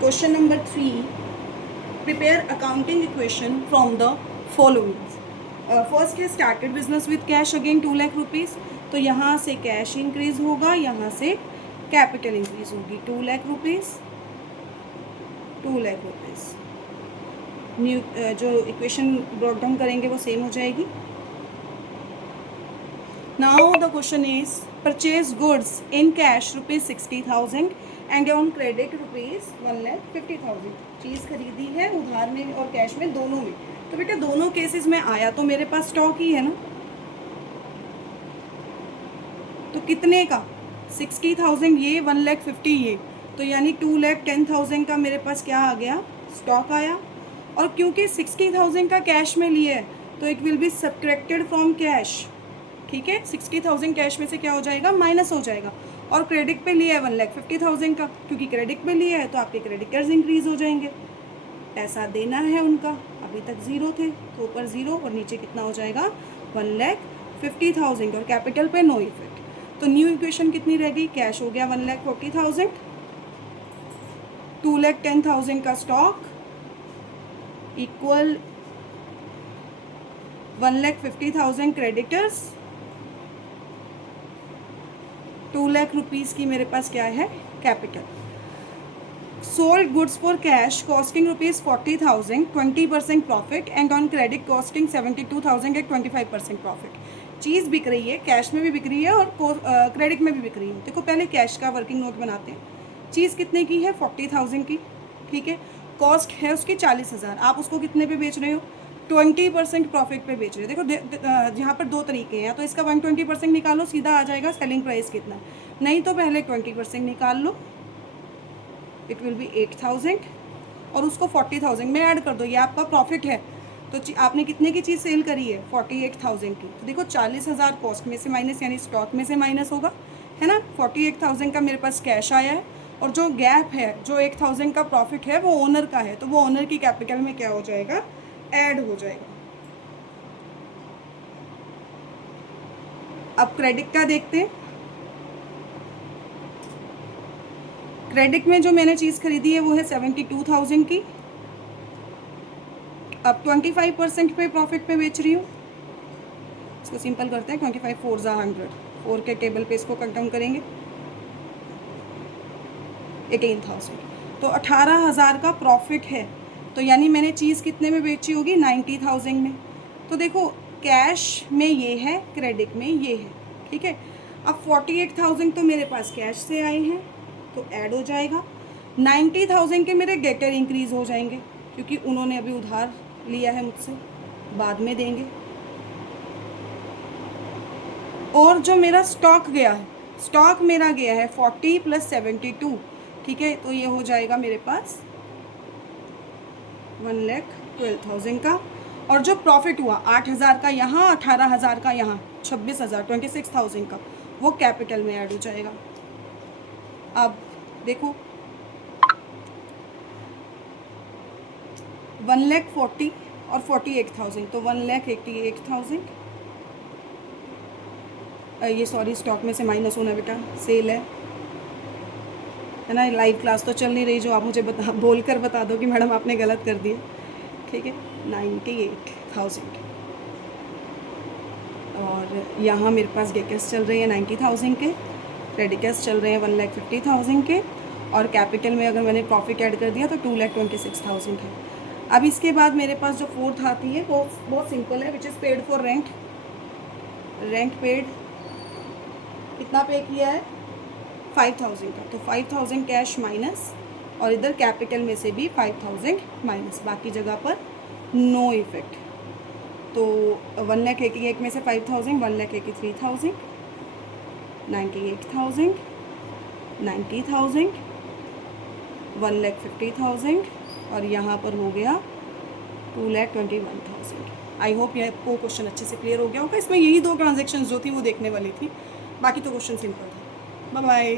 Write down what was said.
Question number 3, prepare accounting equation from the following. First है started business with cash again 2 lakh rupees, तो यहाँ से cash increase होगा, यहाँ से कैपिटल इंक्रीज होगी 2 lakh rupees, 2 lakh rupees. New जो इक्वेशन ब्रॉट डाउन करेंगे वो सेम हो जाएगी। Now the question is purchase goods in cash ₹60,000 and on credit ₹1,50,000। चीज़ खरीदी है उधार में और कैश में, दोनों में। तो बेटा दोनों केसेस में आया तो मेरे पास स्टॉक ही है ना, तो कितने का 60,000 ये, 1,50,000 ये, तो यानी 2,10,000 का मेरे पास क्या आ गया, स्टॉक आया। और क्योंकि 60,000 का कैश में लिया है तो it will be subtracted from cash, ठीक है। 60,000 कैश में से क्या हो जाएगा, माइनस हो जाएगा। और क्रेडिट पे लिया है 1,50,000 का, क्योंकि क्रेडिट पे लिया है तो आपके क्रेडिटर्स इंक्रीज हो जाएंगे। पैसा देना है उनका, अभी तक ज़ीरो थे तो ऊपर ज़ीरो और नीचे कितना हो जाएगा 1,50,000 और कैपिटल पे नो इफेक्ट। तो न्यू इक्वेशन कितनी रह गई, कैश हो गया 1,40,000, 2,10,000 का stock equal 1,50,000 creditors, 2 lakh rupees की मेरे पास क्या है, capital. Sold goods for cash costing ₹40,000 20% profit and on credit costing 72,000 at 25% profit. चीज़ बिक रही है, कैश में भी बिक रही है और क्रेडिट में भी बिक रही है। देखो पहले कैश का वर्किंग नोट बनाते हैं। चीज़ कितने की है, 40,000 की, ठीक है। कॉस्ट है उसकी 40,000, आप उसको कितने पे बेच रहे हो, 20% प्रॉफिट पे बेच रहे हो। देखो यहाँ पर दो तरीके हैं, या तो इसका 120% निकालो, सीधा आ जाएगा सेलिंग प्राइस कितना, नहीं तो पहले 20% निकाल लो, इट विल बी 8,000 और उसको 40,000 में ऐड कर दो, ये आपका प्रॉफिट है। तो आपने कितने की चीज़ सेल करी है, 48,000 की। तो देखो 40,000 कॉस्ट में से माइनस यानी स्टॉक में से माइनस होगा, है ना। 48,000 का मेरे पास कैश आया है और जो गैप है, जो 8,000 का प्रॉफिट है वो ओनर का है, तो वो ओनर की कैपिटल में क्या हो जाएगा, ऐड हो जाएगा। अब क्रेडिट का देखते हैं। क्रेडिट में जो मैंने चीज़ खरीदी है वो है 72,000 की, अब 25% पे प्रॉफिट पे बेच रही हूँ। इसको सिंपल करते हैं, 25 4 ज़ा 100, 4 के टेबल पे इसको कट डाउन करेंगे, 18,000, तो 18,000 का प्रॉफिट है। तो यानी मैंने चीज़ कितने में बेची होगी, 90,000 में। तो देखो कैश में ये है, क्रेडिट में ये है, ठीक है। अब 48,000 तो मेरे पास कैश से आए हैं तो ऐड हो जाएगा, 90,000 के मेरे डेटर इंक्रीज हो जाएंगे क्योंकि उन्होंने अभी उधार लिया है मुझसे, बाद में देंगे। और जो मेरा स्टॉक गया है, स्टॉक मेरा गया है 40 + 72, ठीक है। तो ये हो जाएगा मेरे पास 1,12,000 का। और जो प्रॉफिट हुआ 8,000 का यहाँ, 18,000 का यहाँ, 26,000 26,000 का, वो कैपिटल में ऐड हो जाएगा। अब देखो 1,40,000 और 48,000, तो 1,88,000। ये सॉरी स्टॉक में से माइनस होना बेटा, सेल है ना। लाइव क्लास तो चल नहीं रही, जो आप मुझे बोल कर बता दो कि मैडम आपने गलत कर दिया, ठीक है। 98,000 और यहाँ मेरे पास डेटर्स चल रहे हैं 90,000 के, क्रेडिटर्स चल रहे हैं 1,50,000 के, और कैपिटल में अगर मैंने प्रॉफिट ऐड कर दिया तो 2,26,000 है। अब इसके बाद मेरे पास जो फोर्थ आती है वो बहुत सिंपल है, which is paid for rent. Rent paid कितना पे किया है, 5,000 का, तो 5,000 कैश माइनस, और इधर कैपिटल में से भी 5,000 माइनस, बाकी जगह पर नो इफेक्ट। तो 1,88,000 में से 5,000, 1,83,000, 98,000, 90,000, 1,50,000 और यहाँ पर हो गया 2,21,000। आई होप ये आपको क्वेश्चन अच्छे से क्लियर हो गया होगा। इसमें यही दो ट्रांजेक्शन जो थी वो देखने वाली थी, बाकी तो क्वेश्चन सिंपल था। Bye bye.